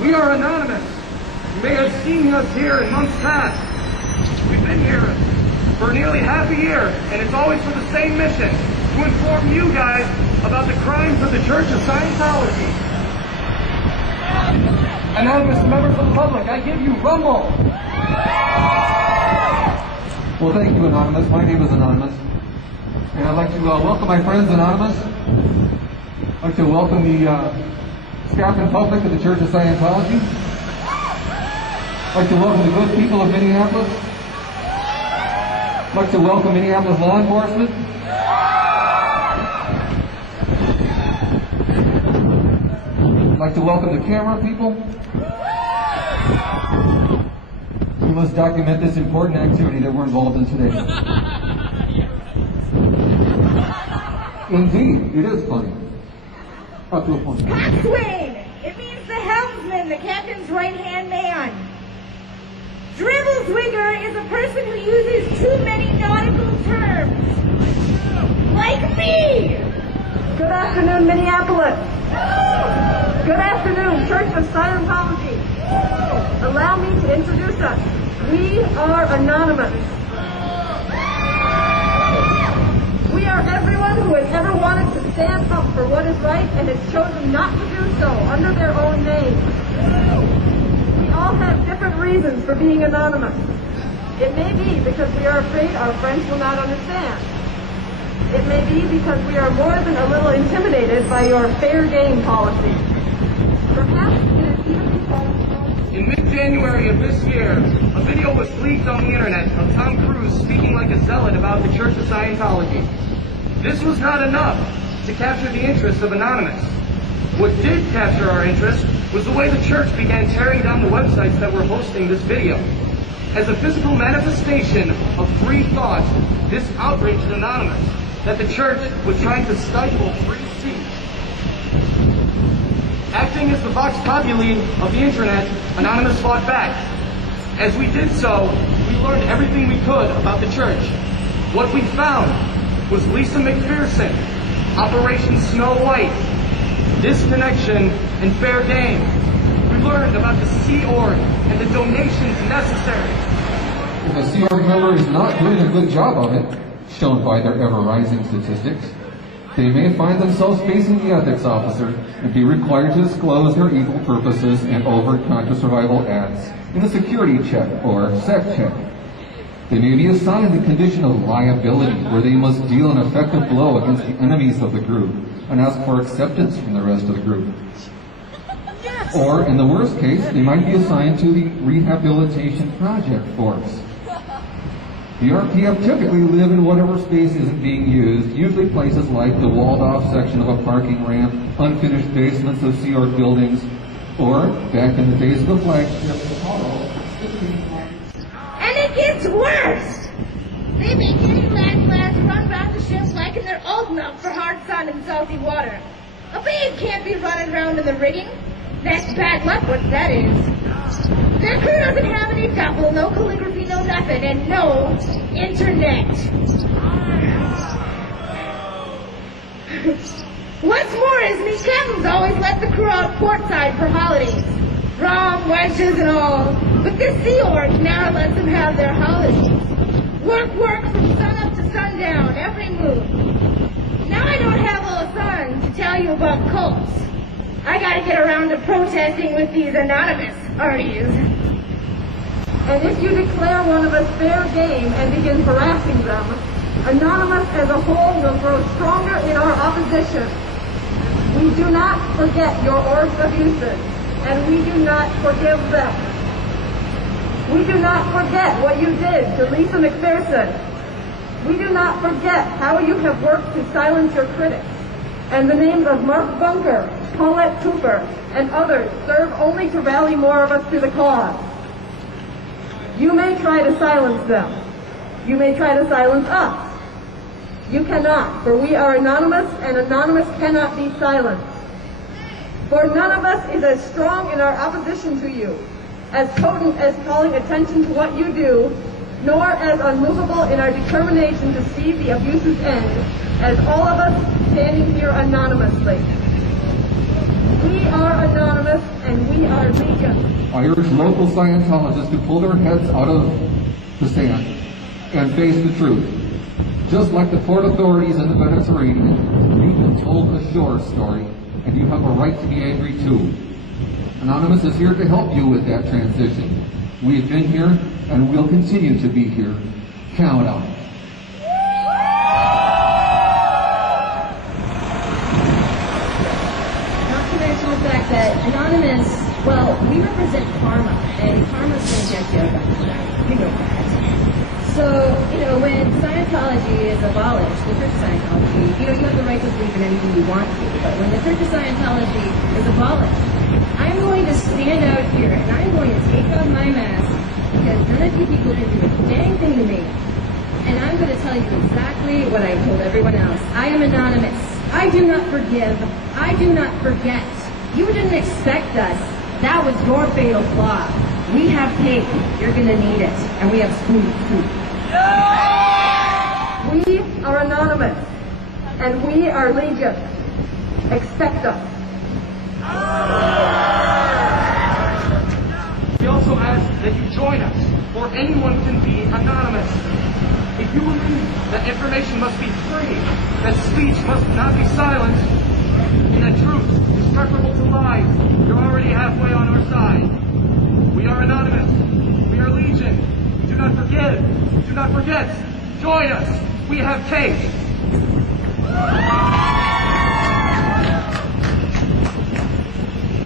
We are anonymous. You may have seen us here in months past. We've been here for nearly half a year, and it's always for the same mission, to inform you guys about the crimes of the Church of Scientology. Anonymous members of the public, I give you rumble. Well, thank you, Anonymous. My name is Anonymous. And I'd like to welcome my friends, Anonymous. I'd like to welcome the staff and public of the Church of Scientology. I'd like to welcome the good people of Minneapolis. I'd like to welcome Minneapolis law enforcement. I'd like to welcome the camera people. We must document this important activity that we're involved in today. Indeed, it is funny. Up to a point. Coxswain! It means the helmsman, the captain's right-hand man. Dribbleswigger is a person who uses too many nautical terms. Like me! Good afternoon, Minneapolis. Good afternoon, Church of Scientology. Allow me to introduce us. We are anonymous. We are everyone who has ever wanted to stand up for what is right and has chosen not to do so under their own name. We all have different reasons for being anonymous. It may be because we are afraid our friends will not understand. It may be because we are more than a little intimidated by your fair game policy. Perhaps it is even because... In mid-January of this year, a video was leaked on the internet of Tom Cruise speaking like a zealot about the Church of Scientology. This was not enough to capture the interest of Anonymous. What did capture our interest was the way the church began tearing down the websites that were hosting this video. As a physical manifestation of free thought, this outraged Anonymous that the church was trying to stifle free speech. Acting as the vox populi of the internet, Anonymous fought back. As we did so, we learned everything we could about the church. What we found was Lisa McPherson, Operation Snow White, disconnection, and fair game. We learned about the Sea Org and the donations necessary. If a Sea Org member is not doing a good job of it, shown by their ever-rising statistics, they may find themselves facing the ethics officer and be required to disclose their evil purposes and overt contra-survival acts in a security check or sec check. They may be assigned the condition of liability, where they must deal an effective blow against the enemies of the group and ask for acceptance from the rest of the group. Or, in the worst case, they might be assigned to the Rehabilitation Project Force. The RPF typically live in whatever space isn't being used, usually places like the walled-off section of a parking ramp, unfinished basements of Sea Org buildings, or, back in the days of the flagship, Apollo. And it gets worse! They make any landclass run around the ships like they're old enough for hard sun and salty water. A babe can't be running around in the rigging. That's bad luck, what that is. Their crew doesn't have any duffel, no calligraphy, no nothing, and no internet. What's more is me captains always let the crew out portside for holidays. Rum, wedges, and all. But this Sea Org now lets them have their holidays. Work from sun up to sundown, every move. Now I don't have a son to tell you about cults. I gotta get around to protesting with these anonymous arties. And if you declare one of us fair game and begin harassing them, Anonymous as a whole will grow stronger in our opposition. We do not forget your org's abuses, and we do not forgive them. We do not forget what you did to Lisa McPherson. We do not forget how you have worked to silence your critics, and the names of Mark Bunker, Paulette Cooper, and others serve only to rally more of us to the cause. You may try to silence them. You may try to silence us. You cannot, for we are anonymous, and anonymous cannot be silenced. For none of us is as strong in our opposition to you, as potent as calling attention to what you do, nor as unmovable in our determination to see the abuse's end, as all of us standing here anonymously. We are anonymous, and we are leaders. I urge local Scientologists to pull their heads out of the sand and face the truth. Just like the port authorities in the Mediterranean, you've been told a shore story, and you have a right to be angry too. Anonymous is here to help you with that transition. We've been here, and we'll continue to be here. Count on it. Not to mention the fact that Anonymous, well, we represent karma, and karma's going to get you eventually. You know that. So, when Scientology is abolished, the Church of Scientology, you have the right to believe in anything you want to, but when the Church of Scientology is abolished, I'm going to stand out here, and I'm going to take off my mask, because none of you people can do a dang thing to me. And I'm going to tell you exactly what I've told everyone else. I am Anonymous. I do not forgive. I do not forget. You didn't expect us. That was your fatal flaw. We have cake. You're going to need it. And we have spoon soup. We are Anonymous, and we are Legion. Expect us. We also ask that you join us, or anyone can be anonymous. If you believe that information must be free, that speech must not be silenced, and that truth is preferable to lies, you're already halfway on our side. We are Anonymous. We are Legion. We do not forgive. We do not forget. Join us. We have cake.